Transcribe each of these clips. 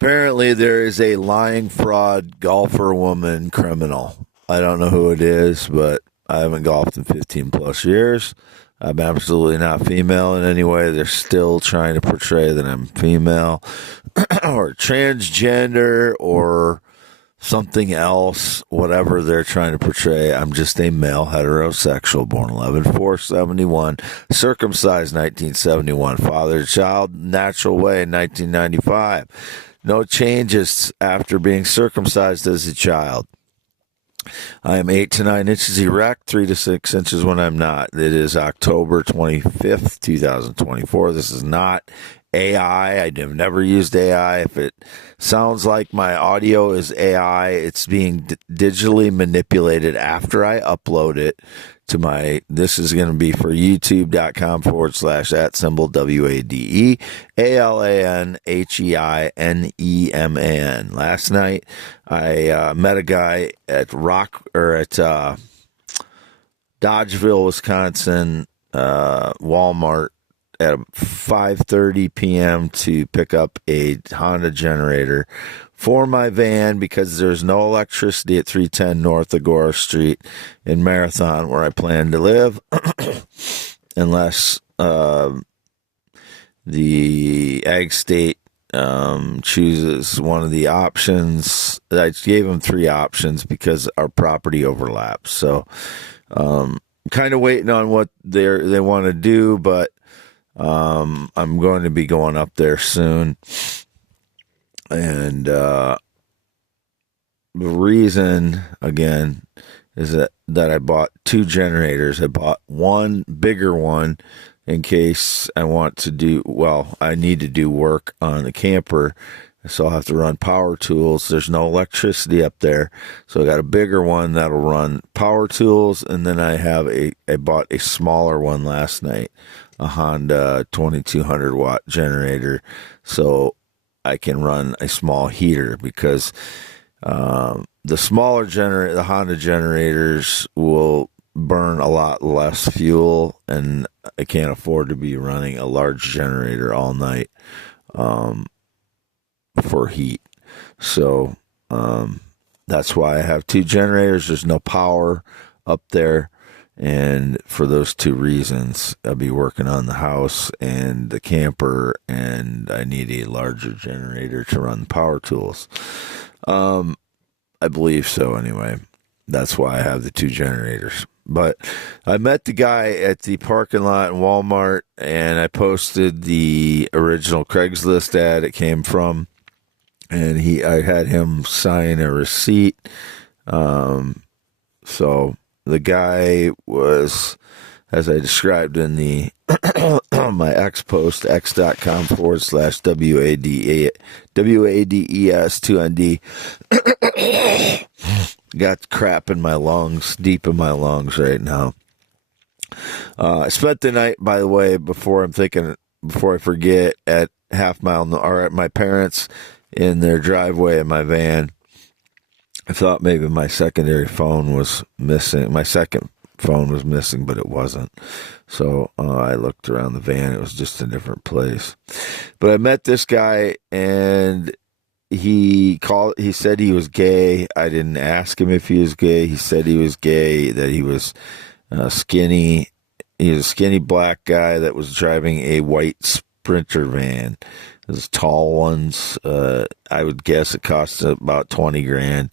Apparently, there is a lying fraud golfer woman criminal. I don't know who it is, but I haven't golfed in 15 plus years. I'm absolutely not female in any way. They're still trying to portray that I'm female or transgender or something else, whatever they're trying to portray. I'm just a male heterosexual, born 11/4/71, circumcised 1971, fathered a child natural way in 1995. No changes after being circumcised as a child. I am 8 to 9 inches erect, 3 to 6 inches when I'm not. It is October 25th, 2024. This is not AI. I've never used AI. If it sounds like my audio is AI, it's being digitally manipulated after I upload it to my, this is going to be for youtube.com/@WADEALANHEINEMAN. Last night, I met a guy at Dodgeville, Wisconsin, Walmart at 5:30 p.m. to pick up a Honda generator for my van because there's no electricity at 310 North Agora Street in Marathon, where I plan to live, unless the AgState chooses one of the options. I gave them 3 options because our property overlaps. So kind of waiting on what they want to do, but I'm going to be going up there soon. And the reason, again, is that I bought 2 generators. I bought one bigger one in case I want to do, I need to do work on the camper, so I'll have to run power tools. There's no electricity up there, so I got a bigger one that'll run power tools, and then I bought a smaller one last night, a Honda 2200 watt generator, so I can run a small heater, because the smaller the Honda generators will burn a lot less fuel, and I can't afford to be running a large generator all night for heat. So that's why I have 2 generators. There's no power up there, and for those 2 reasons, I'll be working on the house and the camper, and I need a larger generator to run power tools. I believe so anyway. That's why I have the 2 generators. But I met the guy at the parking lot in Walmart, and I posted the original Craigslist ad it came from, and I had him sign a receipt. So the guy was, as I described in the my X post, x.com/WADES2ND. Got crap in my lungs, deep in my lungs right now. I spent the night, by the way, before I forget, at Half Mile, or at my parents' in their driveway in my van. I thought maybe my secondary phone was missing. My second phone was missing, but it wasn't. So I looked around the van. It was just a different place. But I met this guy, and he said he was gay. I didn't ask him if he was gay. He said he was gay, that he was skinny. He was a skinny black guy that was driving a white Sprinter van. Those tall ones. I would guess it cost about $20,000.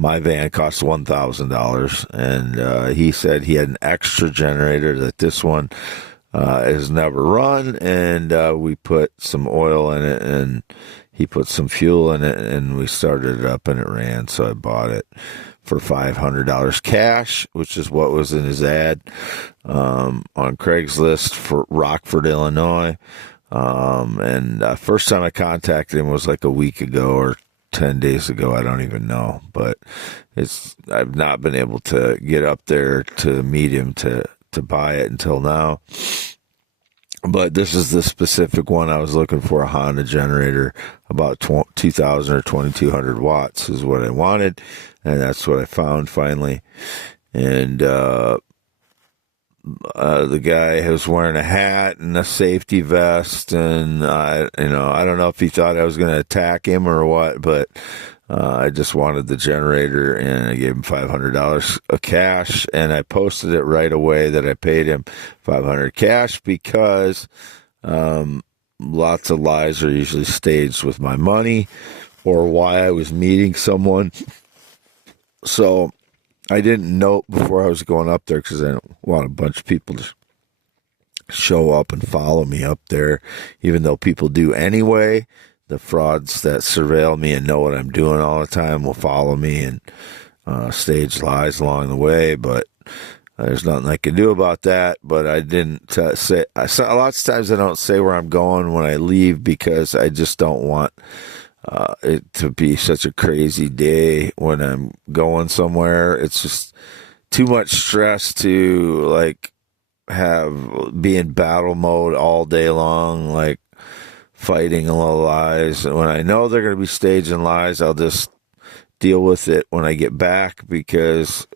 My van cost $1,000, and he said he had an extra generator that this one has never run, and we put some oil in it, and he put some fuel in it, and we started it up, and it ran. So I bought it for $500 cash, which is what was in his ad on Craigslist for Rockford, Illinois. And first time I contacted him was like a week ago or 10 days ago. I don't even know, but I've not been able to get up there to meet him to buy it until now. But this is the specific one I was looking for, a Honda generator, about 2,000 or 2,200 watts is what I wanted, and that's what I found finally. And The guy was wearing a hat and a safety vest, and I don't know if he thought I was going to attack him or what, but I just wanted the generator, and I gave him $500 of cash, and I posted it right away that I paid him $500 cash because lots of lies are usually staged with my money or why I was meeting someone. So I didn't note before I was going up there because I don't want a bunch of people to show up and follow me up there, even though people do anyway. The frauds that surveil me and know what I'm doing all the time will follow me and stage lies along the way, but there's nothing I can do about that. But I didn't say, lots of times I don't say where I'm going when I leave because I just don't want it to be such a crazy day when I'm going somewhere. It's just too much stress to like be in battle mode all day long, like fighting a little lies. And when I know they're going to be staging lies, I'll just deal with it when I get back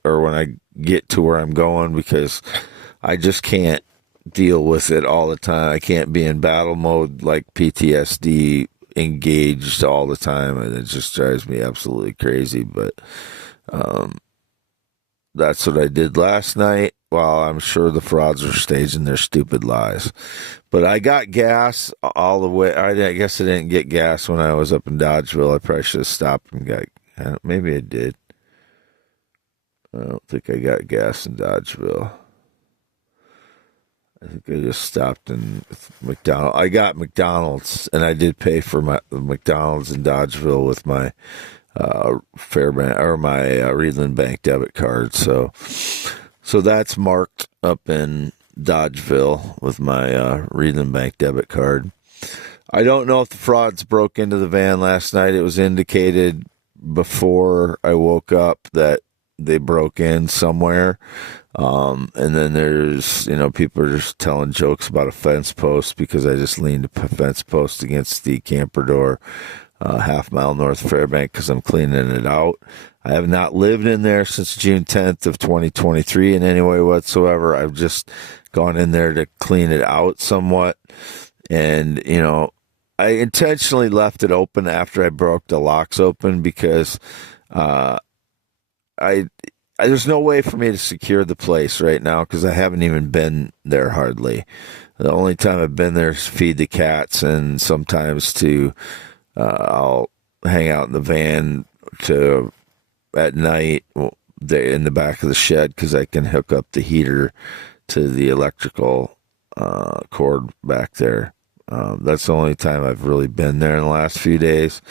or when I get to where I'm going, because I just can't deal with it all the time. I can't be in battle mode, like PTSD engaged all the time, and it just drives me absolutely crazy. But that's what I did last night, while I'm sure the frauds are staging their stupid lies. But I got gas all the way. I guess I didn't get gas when I was up in Dodgeville. I probably should have stopped and maybe I did. I don't think I got gas in Dodgeville. I think I just stopped in McDonald's. I got McDonald's, and I did pay for my McDonald's in Dodgeville with my Fairbank or my Reedland Bank debit card. So that's marked up in Dodgeville with my Reedland Bank debit card. I don't know if the frauds broke into the van last night. It was indicated before I woke up that they broke in somewhere. And then there's, people are just telling jokes about a fence post because I just leaned a fence post against the camper door half mile north of Fairbank because I'm cleaning it out. I have not lived in there since June 10th of 2023 in any way whatsoever. I've just gone in there to clean it out somewhat. And, I intentionally left it open after I broke the locks open because there's no way for me to secure the place right now because I haven't even been there hardly. The only time I've been there is feed the cats, and sometimes I'll hang out in the van at night in the back of the shed because I can hook up the heater to the electrical cord back there. That's the only time I've really been there in the last few days.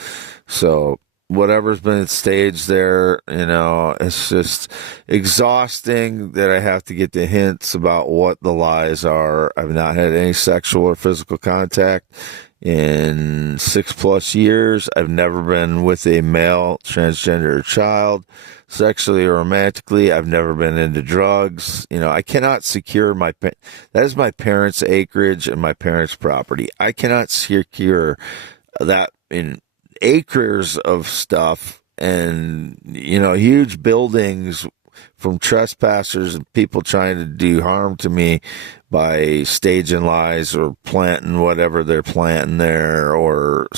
So whatever's been staged there, it's just exhausting that I have to get the hints about what the lies are. I've not had any sexual or physical contact in 6+ years. I've never been with a male transgender child, sexually or romantically. I've never been into drugs. I cannot secure that is my parents' acreage and my parents' property. I cannot secure that in acres of stuff and, huge buildings from trespassers and people trying to do harm to me by staging lies or planting whatever they're planting there, or,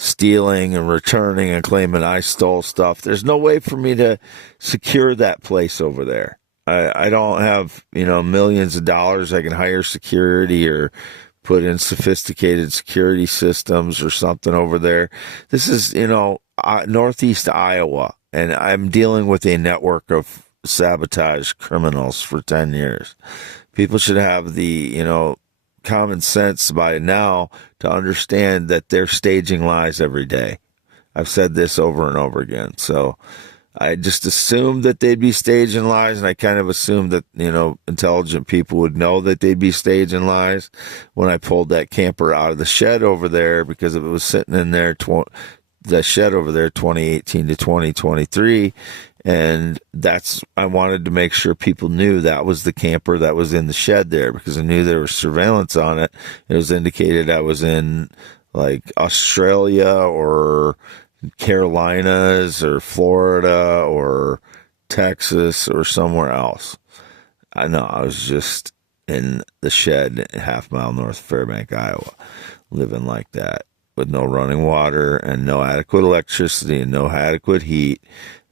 stealing and returning and claiming I stole stuff. There's no way for me to secure that place over there. I don't have, millions of dollars I can hire security or put in sophisticated security systems or something over there. This is, northeast Iowa, and I'm dealing with a network of sabotage criminals for 10 years. People should have the, common sense by now to understand that they're staging lies every day. I've said this over and over again. So I just assumed that they'd be staging lies, and I kind of assumed that, intelligent people would know that they'd be staging lies when I pulled that camper out of the shed over there, because it was sitting in there, the shed over there, 2018 to 2023. And I wanted to make sure people knew that was the camper that was in the shed there, because I knew there was surveillance on it. It was indicated I was in like Australia or Carolinas or Florida or Texas or somewhere else. I was just in the shed a half mile north of Fairbank, Iowa, living like that with no running water and no adequate electricity and no adequate heat.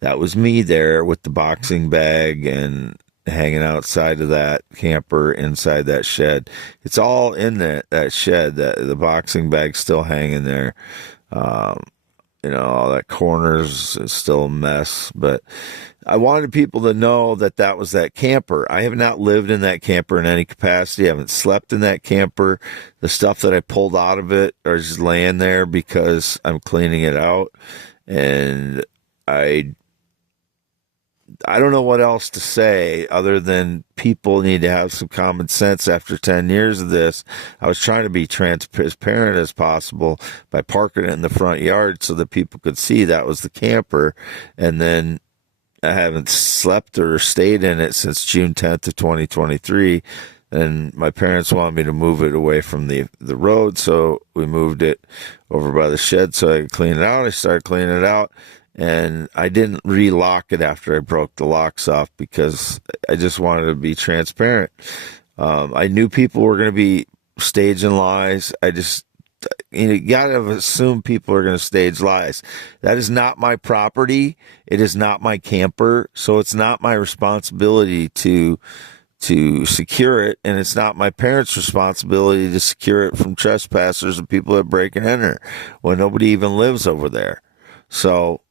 That was me there with the boxing bag and hanging outside of that camper inside that shed. It's all in that shed. That the boxing bag's still hanging there. Um, all that corners is still a mess, but I wanted people to know that that was that camper. I have not lived in that camper in any capacity. I haven't slept in that camper. The stuff that I pulled out of it are just laying there because I'm cleaning it out. And I don't know what else to say other than people need to have some common sense after 10 years of this. I was trying to be transparent as possible by parking it in the front yard so that people could see that was the camper. And then I haven't slept or stayed in it since June 10th of 2023. And my parents wanted me to move it away from the road, so we moved it over by the shed so I could clean it out. I started cleaning it out. And I didn't relock it after I broke the locks off because I just wanted to be transparent. I knew people were going to be staging lies. You got to assume people are going to stage lies. That is not my property. It is not my camper. So it's not my responsibility to secure it. And it's not my parents' responsibility to secure it from trespassers and people that break and enter when nobody even lives over there. So,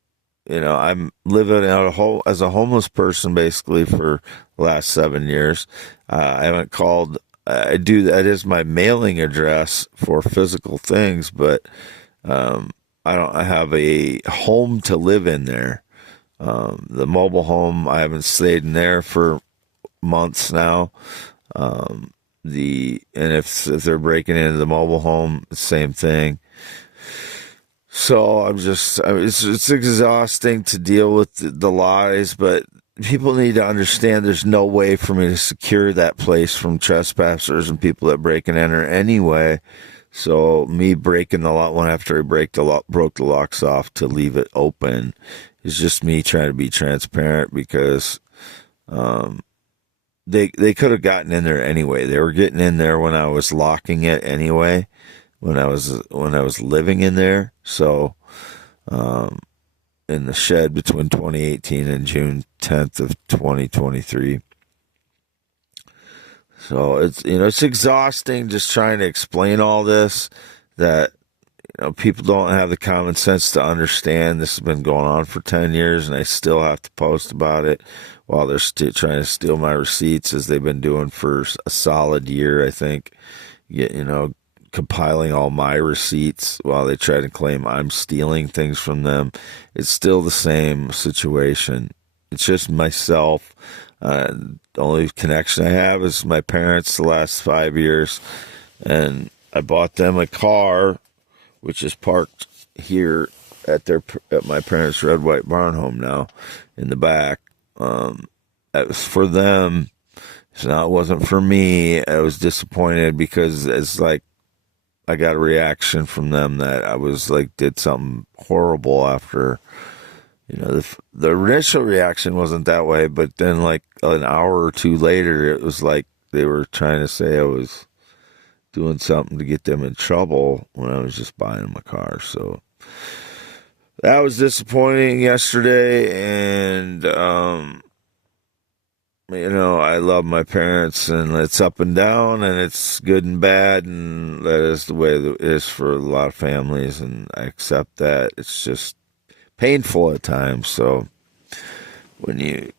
I'm living out as a homeless person basically for the last 7 years. I haven't called. I do. That is my mailing address for physical things, but I have a home to live in there. The mobile home, I haven't stayed in there for months now. And if they're breaking into the mobile home, same thing. So it's exhausting to deal with the lies, but people need to understand there's no way for me to secure that place from trespassers and people that break and enter anyway. So me breaking the lock one after I broke the locks off to leave it open is just me trying to be transparent because they could have gotten in there anyway. They were getting in there when I was locking it anyway. When I was living in there, so in the shed between 2018 and June 10th of 2023. So it's exhausting just trying to explain all this. That people don't have the common sense to understand. This has been going on for 10 years, and I still have to post about it while they're trying to steal my receipts, as they've been doing for a solid year, I think. Compiling all my receipts while they try to claim I'm stealing things from them. It's still the same situation. It's just myself. The only connection I have is my parents the last 5 years. And I bought them a car, which is parked here at my parents' red, white barn home now in the back. That was for them. So it wasn't for me. I was disappointed because it's like, I got a reaction from them that I was did something horrible after, the initial reaction wasn't that way, but then an hour or two later, it was like they were trying to say I was doing something to get them in trouble when I was just buying them a car. So that was disappointing yesterday. And, I love my parents, and it's up and down, and it's good and bad, and that is the way it is for a lot of families, and I accept that. It's just painful at times. So when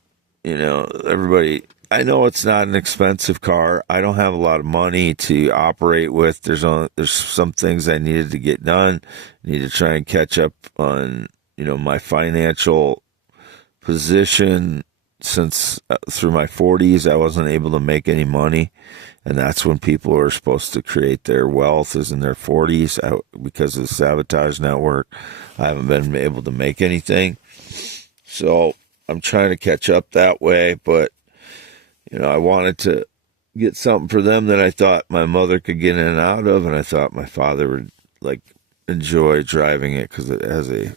everybody, I know it's not an expensive car. I don't have a lot of money to operate with. There's some things I needed to get done. I need to try and catch up on, my financial position. Since through my 40s, I wasn't able to make any money, and that's when people are supposed to create their wealth, is in their 40s. Because of the sabotage network, I haven't been able to make anything. So I'm trying to catch up that way, but I wanted to get something for them that I thought my mother could get in and out of, and I thought my father would enjoy driving it because it has a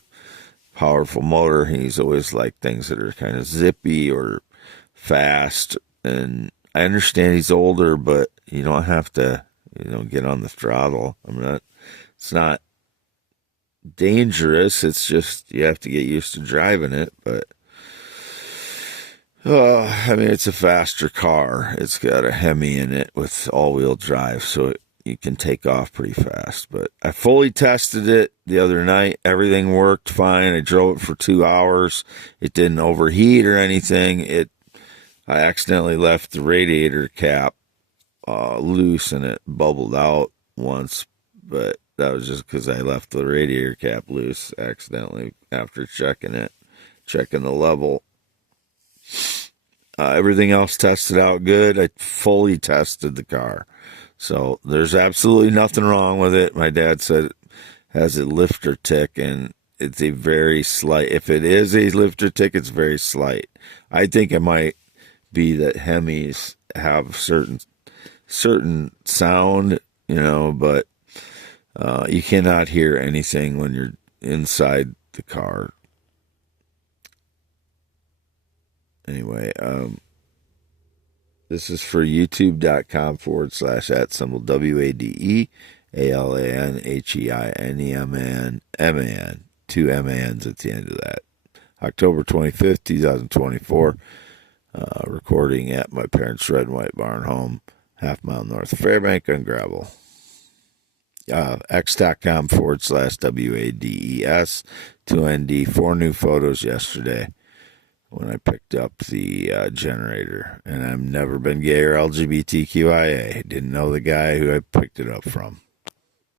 powerful motor. He's always liked things that are kind of zippy or fast, and I understand he's older, but you don't have to, get on the throttle. It's not dangerous. It's just you have to get used to driving it. But it's a faster car. It's got a Hemi in it with all-wheel drive, so you can take off pretty fast. But I fully tested it the other night. Everything worked fine. I drove it for 2 hours. It didn't overheat or anything. I accidentally left the radiator cap loose, and it bubbled out once, but that was just because I left the radiator cap loose accidentally after checking the level. Everything else tested out good. I fully tested the car. So there's absolutely nothing wrong with it. My dad said it has a lifter tick, and it's a very slight. If it is a lifter tick, it's very slight. I think it might be that Hemis have certain sound, but you cannot hear anything when you're inside the car. Anyway, this is for youtube.com/@WADEALANHEINEMAN, 2 MANs at the end of that. October 25th, 2024. Recording at my parents' red and white barn home, half-mile north of Fairbank on gravel. X.com/WADES 2ND. 4 new photos yesterday when I picked up the generator. And I've never been gay or LGBTQIA. Didn't know the guy who I picked it up from.